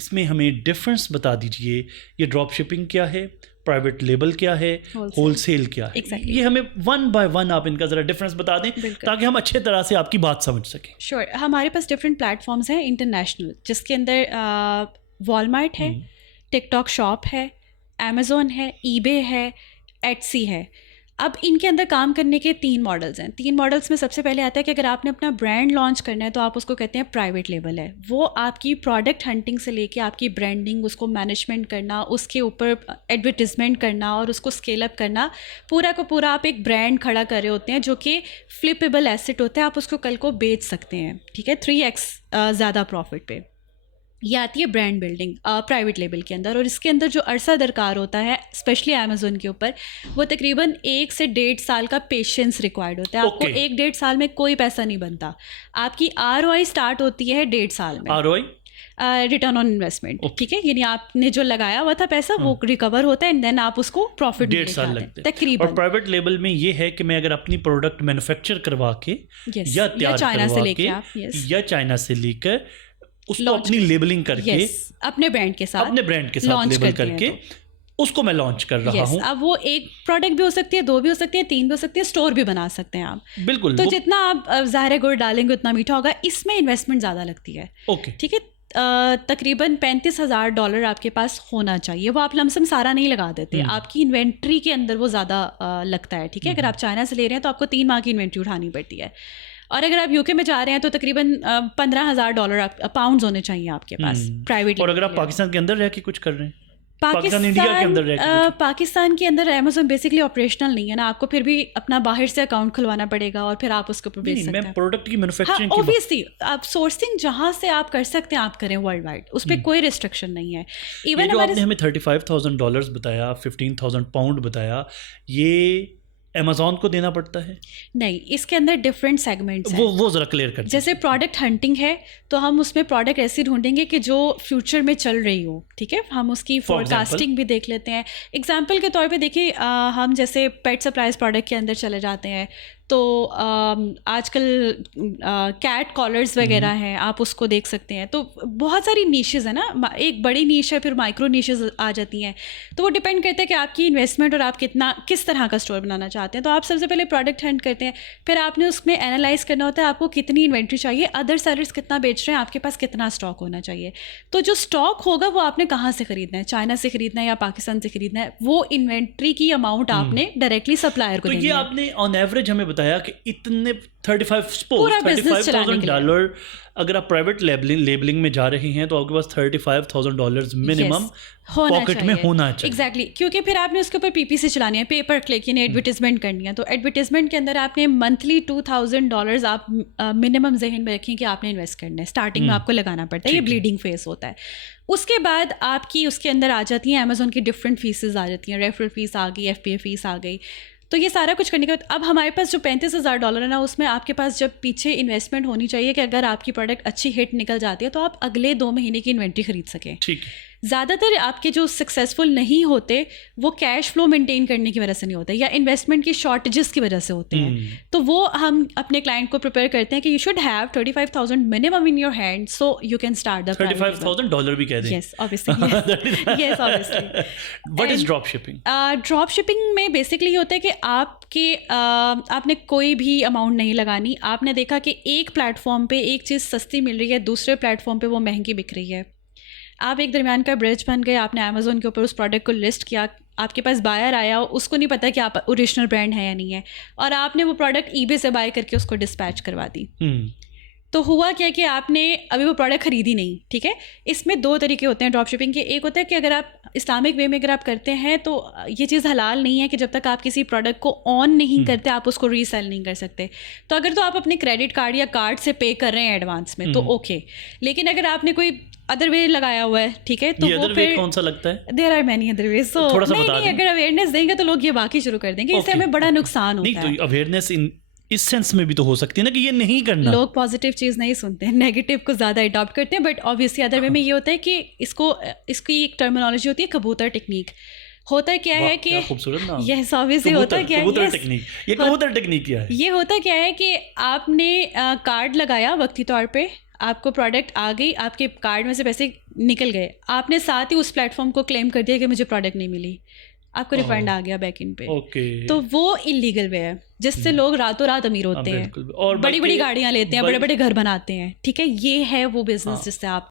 اس میں ہمیں ڈفرینس بتا دیجئے، یہ ڈراپ شپنگ کیا ہے، پرائیویٹ لیبل کیا ہے، ہول سیل کیا ہے. یہ ہمیں ون بائی ون آپ ان کا ذرا ڈفرینس بتا دیں تاکہ ہم اچھے طرح سے آپ کی بات سمجھ سکیں. شیور. ہمارے پاس ڈفرینٹ پلیٹ فارمز ہیں انٹرنیشنل، جس کے اندر والمارٹ ہے، ٹک ٹاک شاپ ہے، امیزون ہے، ای بے ہے، ایٹسی ہے. اب ان کے اندر کام کرنے کے 3 ماڈلز ہیں. 3 ماڈلس میں سب سے پہلے آتا ہے کہ اگر آپ نے اپنا برانڈ لانچ کرنا ہے تو آپ اس کو کہتے ہیں پرائیویٹ لیبل ہے. وہ آپ کی پروڈکٹ ہنٹنگ سے لے کے آپ کی برانڈنگ، اس کو مینجمنٹ کرنا، اس کے اوپر ایڈورٹیزمنٹ کرنا اور اس کو اسکیل اپ کرنا، پورا کا پورا آپ ایک برانڈ کھڑا کر رہے ہوتے ہیں جو کہ فلپیبل ایسٹ ہوتا ہے. آپ اس کو کل کو بیچ سکتے ہیں، ٹھیک ہے، 3x زیادہ پروفٹ پہ. یہ آتی ہے برانڈ بلڈنگ پرائیویٹ لیبل کے اندر. اور اس کے اندر جو عرصہ درکار ہوتا ہے اسپیشلی امیزون کے اوپر، وہ تقریباً 1 سے 1.5 سال کا پیشنس ریکوائرڈ ہوتا ہے. آپ کو 1-1.5 سال میں کوئی پیسہ نہیں بنتا. آپ کی ROI اسٹارٹ ہوتی ہے 1.5 سال میں. ROI ریٹرن آن انویسٹمنٹ، ٹھیک ہے، یعنی آپ نے جو لگایا ہوا تھا پیسہ وہ ریکور ہوتا ہے اینڈ دین آپ اس کو پروفٹ 1.5 سال لگتے ہیں تقریباً. اور پرائیویٹ لیبل میں یہ ہے کہ میں اگر اپنی پروڈکٹ مینوفیکچر کروا کے یا تیار کروا کے یا چائنا سے لے کر اس کو اپنی لیبلنگ کر کے اپنے برانڈ کے ساتھ لیبل کر کے اس کو میں لانچ کر رہا ہوں. اب وہ ایک پروڈکٹ بھی ہو سکتی ہے، 2 بھی ہو سکتی ہے، 3 بھی ہو سکتی ہے، اسٹور بھی بنا سکتے ہیں آپ. بالکل. تو جتنا آپ ظاہر گڑ ڈالیں گے اتنا میٹھا ہوگا. اس میں انویسٹمنٹ زیادہ لگتی ہے. ٹھیک ہے، تقریباً $35,000 آپ کے پاس ہونا چاہیے. وہ آپ لمسم سارا نہیں لگا دیتے، آپ کی انوینٹری کے اندر وہ زیادہ لگتا ہے. ٹھیک ہے، اگر آپ چائنا سے لے رہے ہیں تو آپ کو 3 ماہ کی انوینٹری اٹھانی پڑتی ہے. اور اگر آپ UK میں جا رہے ہیں تو تقریباً $15,000 پاؤنڈز ہونے چاہیے آپ کے پاس پرائیویٹ. اور اگر آپ پاکستان کے اندر رہ کے کچھ کر رہے ہیں، پاکستان کے اندر امیزون بیسکلی آپریشنل نہیں ہے نا، آپ کو پھر بھی اپنا باہر سے اکاؤنٹ کھلوانا پڑے گا اور پھر آپ اس کے اوپر بیچ سکتے ہیں. پروڈکٹ کی مینوفیکچرنگ اوبویسلی آپ سورسنگ جہاں سے آپ کر سکتے ہیں آپ کریں ورلڈ وائڈ، اس پہ کوئی ریسٹرکشن نہیں ہے. ایون آپ نے ہمیں $35,000 بتایا، £15,000 بتایا، یہ امیزون کو دینا پڑتا ہے؟ نہیں، اس کے اندر ڈفرینٹ سیگمنٹس ہیں. وہ ذرا کلیئر کر. جیسے پروڈکٹ ہنٹنگ ہے تو ہم اس میں پروڈکٹ ایسی ڈھونڈیں گے کہ جو فیوچر میں چل رہی ہو. ٹھیک ہے، ہم اس کی فور کاسٹنگ بھی دیکھ لیتے ہیں. ایگزامپل کے طور پہ دیکھیے، ہم جیسے پیٹ سپلائز پروڈکٹ کے اندر چلے جاتے ہیں تو آج کل کیٹ کالرز وغیرہ ہیں، آپ اس کو دیکھ سکتے ہیں. تو بہت ساری نیشز ہیں نا، ایک بڑی نیش ہے، پھر مائکرو نیشز آ جاتی ہیں. تو وہ ڈپینڈ کرتا ہے کہ آپ کی انویسٹمنٹ اور آپ کس طرح کا اسٹور بنانا چاہتے ہیں. تو آپ سب سے پہلے پروڈکٹ ہنٹ کرتے ہیں، پھر آپ نے اس میں اینالائز کرنا ہوتا ہے آپ کو کتنی انوینٹری چاہیے، ادر سیلرز کتنا بیچ رہے ہیں، آپ کے پاس کتنا اسٹاک ہونا چاہیے. تو جو اسٹاک ہوگا وہ آپ نے کہاں سے خریدنا ہے، چائنا سے خریدنا ہے یا پاکستان سے خریدنا ہے، وہ انوینٹری کی اماؤنٹ آپ نے ڈائریکٹلی سپلائر کو دینی ہے. تو یہ آپ نے آن ایوریج ہمیں بتایا کہ اتنے $35,000 اگر آپ پرائیویٹ لیبلنگ میں جا رہے ہیں تو آپ کے پاس $35,000 منیمم پاکٹ میں ہونا چاہیے. ایگزیکٹلی، کیونکہ پھر آپ نے اس کے اوپر PPC چلانی ہے، پیپر کلک، یعنی ایڈورٹیزمنٹ کرنی ہے. تو ایڈورٹیزمنٹ کے اندر آپ نے منتھلی $2,000 آپ منیمم ذہن میں رکھیں کہ آپ نے انویسٹ کرنا ہے. اسٹارٹنگ میں آپ کو لگانا پڑتا ہے، یہ بلیڈنگ فیز ہوتا ہے. اس کے بعد آپ کی اس کے اندر آ جاتی ہیں امیزون کی ڈفرینٹ فیسز آ جاتی ہیں، ریفرل فیس آ گئی، FBA فیس آ گئی. تو یہ سارا کچھ کرنے کے بعد اب ہمارے پاس جو $35,000 ہے نا، اس میں آپ کے پاس جب پیچھے انویسٹمنٹ ہونی چاہیے کہ اگر آپ کی پروڈکٹ اچھی ہٹ نکل جاتی ہے تو آپ اگلے 2 مہینے کی انوینٹری خرید سکیں. ٹھیک. زیادہ تر آپ کے جو سکسیزفل نہیں ہوتے وہ کیش فلو مینٹین کرنے کی وجہ سے نہیں ہوتے یا انویسٹمنٹ کی شارٹیجز کی وجہ سے ہوتے ہیں. تو وہ ہم اپنے کلائنٹ کو پریپیئر کرتے ہیں کہ you should have $35,000 minimum in your hand so you can start the. $35,000 بھی کہہ دیں. یس obviously. Yes obviously. What is drop shipping? Drop shipping میں بیسکلی یہ ہوتا ہے کہ آپ نے کوئی بھی اماؤنٹ نہیں لگانی. آپ نے دیکھا کہ ایک پلیٹ فارم پہ ایک چیز سستی مل رہی ہے، دوسرے پلیٹ فارم پہ وہ مہنگی بک رہی ہے. آپ ایک درمیان کا برج بن گئے، آپ نے امیزون کے اوپر اس پروڈکٹ کو لسٹ کیا، آپ کے پاس بائر آیا، اس کو نہیں پتا کہ آپ اوریجنل برانڈ ہے یا نہیں ہے، اور آپ نے وہ پروڈکٹ ای بے سے بائی کر کے اس کو ڈسپیچ کروا دی. تو ہوا کیا کہ آپ نے ابھی وہ پروڈکٹ خریدی نہیں. ٹھیک ہے، اس میں 2 طریقے ہوتے ہیں ڈراپ شپنگ کے. ایک ہوتا ہے کہ اگر آپ اسلامک وے میں اگر آپ کرتے ہیں تو یہ چیز حلال نہیں ہے کہ جب تک آپ کسی پروڈکٹ کو آن نہیں کرتے آپ اس کو ری سیل نہیں کر سکتے. تو اگر تو آپ اپنے کریڈٹ کارڈ یا کارڈ سے پے کر رہے ہیں ایڈوانس میں تو اوکے. لیکن اگر آپ نے کوئی ادر وے لگایا ہوا ہے، ٹھیک ہے، تو وہ پھر کون سا لگتا ہے؟ There are many other ways. So نہیں، اگر اویئرنیس دیں گے تو لوگ یہ باقی شروع کر دیں گے، اس سے ہمیں بڑا نقصان ہوتا ہے. نہیں تو اویئرنیس اس سینس میں بھی تو ہو سکتی ہے نا کہ یہ نہیں کرنا. لوگ پازیٹیو چیز نہیں سنتے ہیں، نیگیٹو کو زیادہ اڈاپٹ کرتے ہیں. بٹ آبویسلی ادر وے میں یہ ہوتا ہے کہ اس کی ایک ٹرمینالوجی ہوتی ہے کبوتر ٹیکنیک. ہوتا کیا ہے کہ یہ سروس ہوتا ہے کیا یہ کبوتر ٹیکنیک کیا ہے، یہ ہوتا کیا ہے کہ آپ نے کارڈ لگایا وقتی طور پہ، آپ کو پروڈکٹ آ گئی, آپ کے کارڈ میں سے پیسے نکل گئے, آپ نے ساتھ ہی اس پلیٹ فارم کو کلیم کر دیا کہ مجھے پروڈکٹ نہیں ملی, آپ کو ریفنڈ آ گیا بیک اینڈ پہ. تو وہ انلیگل وے ہے جس سے لوگ راتوں رات امیر ہوتے ہیں, اور بڑی بڑی گاڑیاں لیتے ہیں, بڑے بڑے گھر بناتے ہیں. ٹھیک ہے, یہ ہے وہ بزنس جس سے آپ